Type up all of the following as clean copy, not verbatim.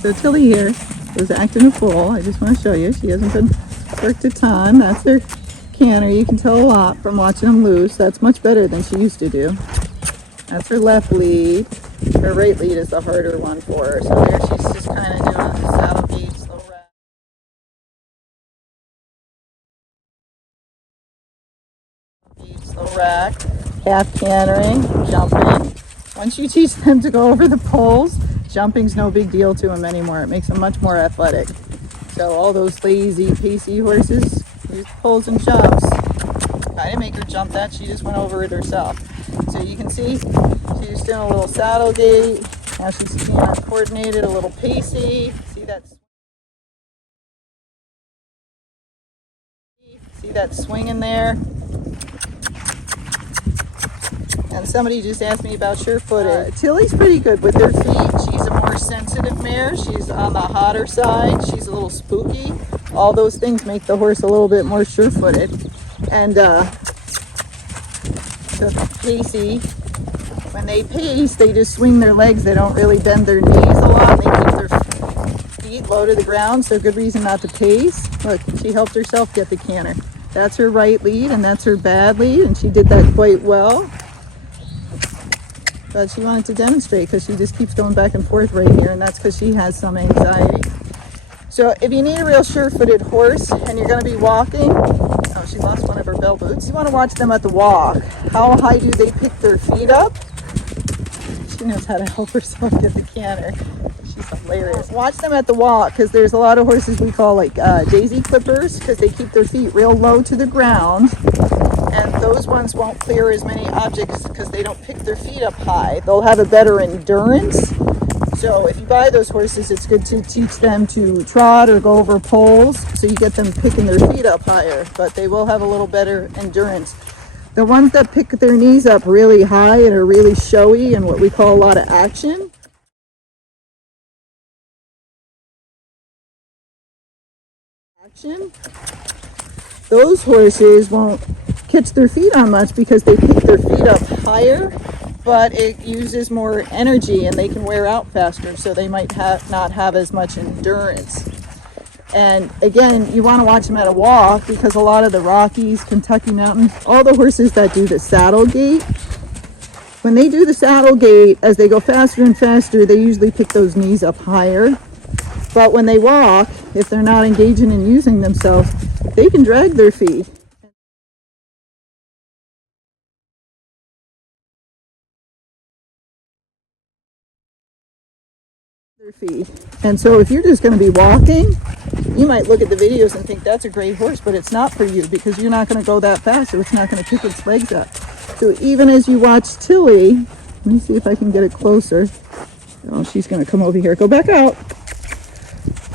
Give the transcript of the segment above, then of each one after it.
So Tilly here was acting a fool. I just want to show you. She hasn't been worked a ton. That's their canter. You can tell a lot from watching them loose. That's much better than she used to do. That's her left lead. Her right lead is the harder one for her. So there she's just kind of doing a saddle gate, slow rack. Slow rack, half cantering, jumping. Once you teach them to go over the poles, jumping's no big deal to them anymore. It makes them much more athletic. So all those lazy, pacey horses use poles and jumps. I didn't make her jump that. She just went over it herself. So you can see she's doing a little saddle gait. Now she's being coordinated, a little pacey. See that swing in there? And somebody just asked me about Surefooted. Tilly's pretty good with her feet. She's a more sensitive mare. She's on the hotter side. She's a little spooky. All those things make the horse a little bit more sure-footed. And so pacey. When they pace, they just swing their legs. They don't really bend their knees a lot. They keep their feet low to the ground, so good reason not to pace. Look, she helped herself get the canter. That's her right lead, and that's her bad lead, and she did that quite well. But she wanted to demonstrate because she just keeps going back and forth right here, and that's because she has some anxiety. So if you need a real sure-footed horse and you're going to be walking, oh, she lost one of her bell boots. You want to watch them at the walk. How high do they pick their feet up? She knows how to help herself get the canter. She's hilarious. Watch them at the walk because there's a lot of horses we call like daisy clippers because they keep their feet real low to the ground. And those ones won't clear as many objects because they don't pick their feet up high. They'll have a better endurance. So if you buy those horses, it's good to teach them to trot or go over poles so you get them picking their feet up higher, but they will have a little better endurance. The ones that pick their knees up really high and are really showy and what we call a lot of action, those horses won't catch their feet on much because they pick their feet up higher, but it uses more energy and they can wear out faster, so they might not have as much endurance. And again, you want to watch them at a walk because a lot of the Rockies, Kentucky Mountains, all the horses that do the saddle gait, when they do the saddle gait, as they go faster and faster, they usually pick those knees up higher. But when they walk, if they're not engaging and using themselves, they can drag their feet. And so if you're just going to be walking, you might look at the videos and think that's a great horse, but it's not for you because you're not going to go that fast, so it's not going to pick its legs up. So even as you watch Tilly, let me see if I can get it closer. Oh, she's going to come over here. Go back out.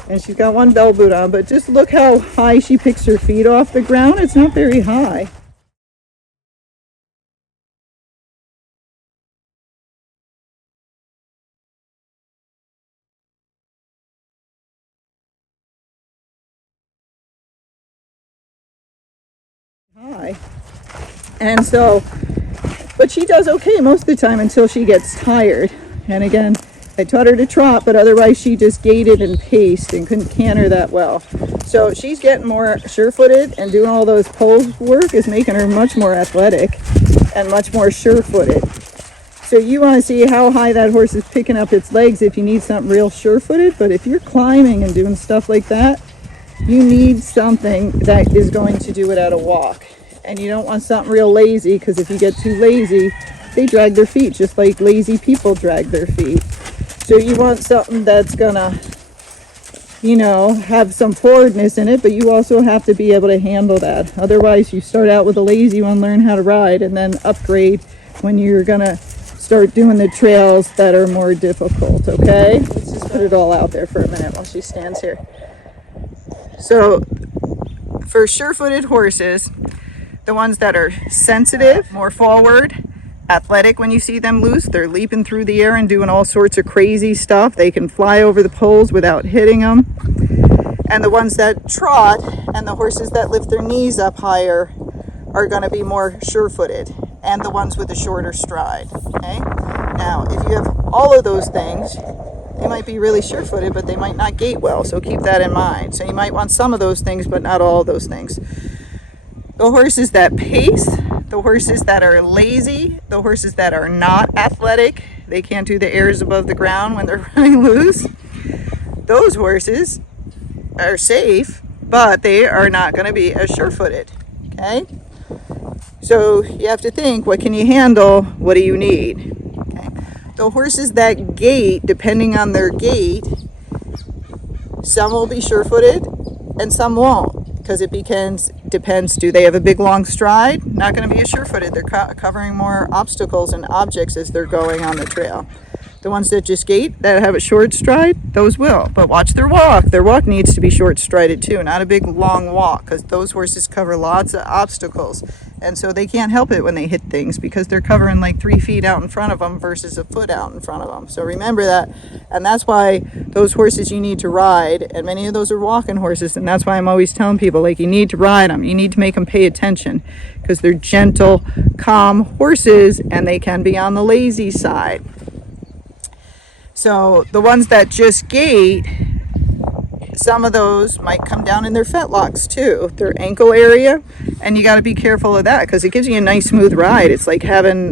And she's got one bell boot on, but just look how high she picks her feet off the ground. It's not very high. And so, but she does okay most of the time until she gets tired. And again, I taught her to trot, but otherwise she just gaited and paced and couldn't canter that well. So she's getting more sure-footed, and doing all those pole work is making her much more athletic and much more sure-footed. So you want to see how high that horse is picking up its legs if you need something real sure-footed. But if you're climbing and doing stuff like that, you need something that is going to do it at a walk. And you don't want something real lazy, because if you get too lazy, they drag their feet just like lazy people drag their feet. So you want something that's gonna, you know, have some forwardness in it, but you also have to be able to handle that. Otherwise, you start out with a lazy one, learn how to ride, and then upgrade when you're gonna start doing the trails that are more difficult, okay? Let's just put it all out there for a minute while she stands here. So for sure-footed horses, the ones that are sensitive, more forward, athletic when you see them loose, they're leaping through the air and doing all sorts of crazy stuff. They can fly over the poles without hitting them. And the ones that trot and the horses that lift their knees up higher are going to be more sure-footed, and the ones with a shorter stride. Okay? Now, if you have all of those things, They might be really sure-footed, but they might not gait well, so keep that in mind. So you might want some of those things, but not all of those things. The horses that pace, the horses that are lazy, the horses that are not athletic, they can't do the airs above the ground when they're running loose. Those horses are safe, but they are not going to be as sure-footed, okay? So you have to think, what can you handle? What do you need? Okay. The horses that gait, depending on their gait, some will be sure-footed and some won't, because it depends. Do they have a big long stride? Not going to be as sure-footed. They're covering more obstacles and objects as they're going on the trail. The ones that just gait, that have a short stride, those will. But watch their walk. Their walk needs to be short-strided too, not a big long walk, because those horses cover lots of obstacles. And so they can't help it when they hit things, because they're covering like 3 feet out in front of them versus a foot out in front of them. So remember that. And that's why those horses you need to ride, and many of those are walking horses, and that's why I'm always telling people, like, you need to ride them. You need to make them pay attention, because they're gentle, calm horses, and they can be on the lazy side. So the ones that just gait, some of those might come down in their fetlocks too, their ankle area, and you got to be careful of that, because it gives you a nice smooth ride. It's like having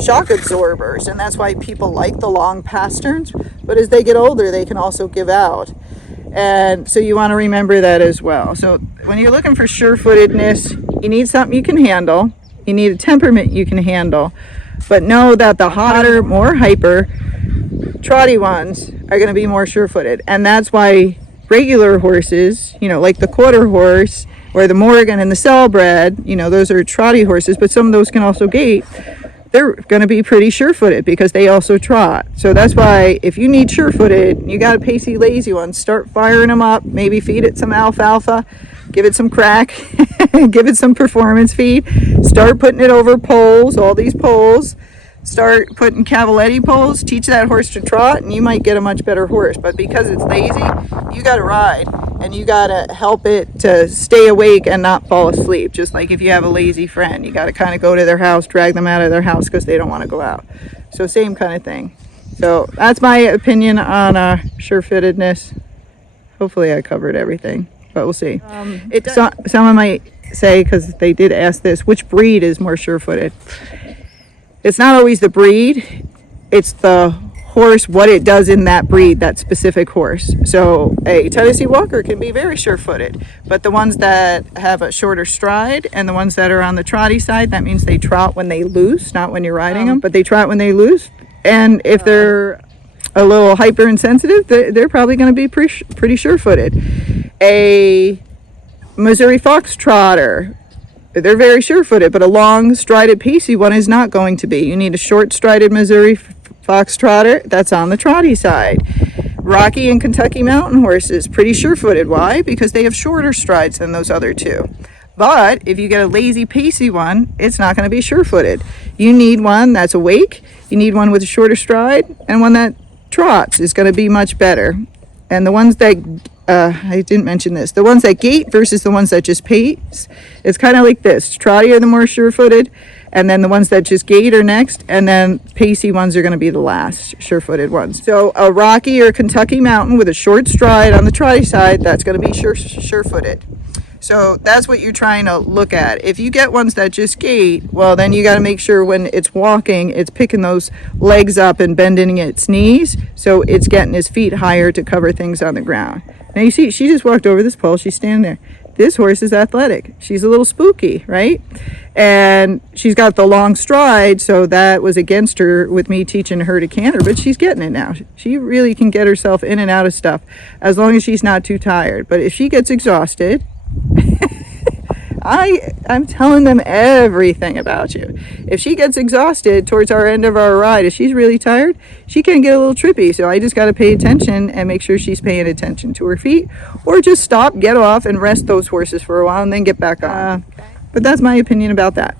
shock absorbers, and that's why people like the long pasterns. But as they get older, they can also give out, and so you want to remember that as well. So when you're looking for sure-footedness, you need something you can handle. You need a temperament you can handle, but know that the hotter, more hyper, trotty ones are going to be more sure-footed. And that's why regular horses, like the quarter horse or the Morgan and the Cellbred, those are trotty horses, but some of those can also gait. They're going to be pretty sure-footed because they also trot. So that's why if you need sure-footed, you got a pacey, lazy one, start firing them up. Maybe feed it some alfalfa, give it some crack, give it some performance feed, start putting it over poles, all these poles. Start putting cavaletti poles, teach that horse to trot, and you might get a much better horse. But because it's lazy, you got to ride, and you got to help it to stay awake and not fall asleep. Just like if you have a lazy friend, you got to kind of go to their house, drag them out of their house because they don't want to go out. So same kind of thing. So that's my opinion on sure-footedness. Hopefully I covered everything, but we'll see. Someone might say, because they did ask this, which breed is more sure-footed? It's not always the breed, it's the horse, what it does in that breed, that specific horse. So a Tennessee Walker can be very sure-footed, but the ones that have a shorter stride and the ones that are on the trotty side, that means they trot when they loose, not when you're riding them, but they trot when they loose. And if they're a little hyper insensitive, they're probably going to be pretty sure-footed. A Missouri Foxtrotter, they're very sure-footed, but a long strided pacey one is not going to be. You need a short strided Missouri Foxtrotter that's on the trotty side. Rocky and Kentucky Mountain horses, pretty sure-footed. Why? Because they have shorter strides than those other two. But if you get a lazy pacey one, it's not going to be sure-footed. You need one that's awake, you need one with a shorter stride, and one that trots is going to be much better. And the ones that I didn't mention this. The ones that gait versus the ones that just pace, it's kind of like this. Trotty are the more sure-footed, and then the ones that just gait are next, and then pacey ones are going to be the last sure-footed ones. So a Rocky or Kentucky Mountain with a short stride on the trotty side, that's going to be sure-footed. So that's what you're trying to look at. If you get ones that just gait, well, then you got to make sure when it's walking, it's picking those legs up and bending its knees, so it's getting his feet higher to cover things on the ground. Now you see, she just walked over this pole. She's standing there. This horse is athletic. She's a little spooky, right? And she's got the long stride, so that was against her with me teaching her to canter, but she's getting it now. She really can get herself in and out of stuff as long as she's not too tired. But if she gets exhausted, I'm telling them everything about you. If she gets exhausted towards our end of our ride, if she's really tired, she can get a little trippy. So I just got to pay attention and make sure she's paying attention to her feet, or just stop, get off, and rest those horses for a while and then get back on. But that's my opinion about that.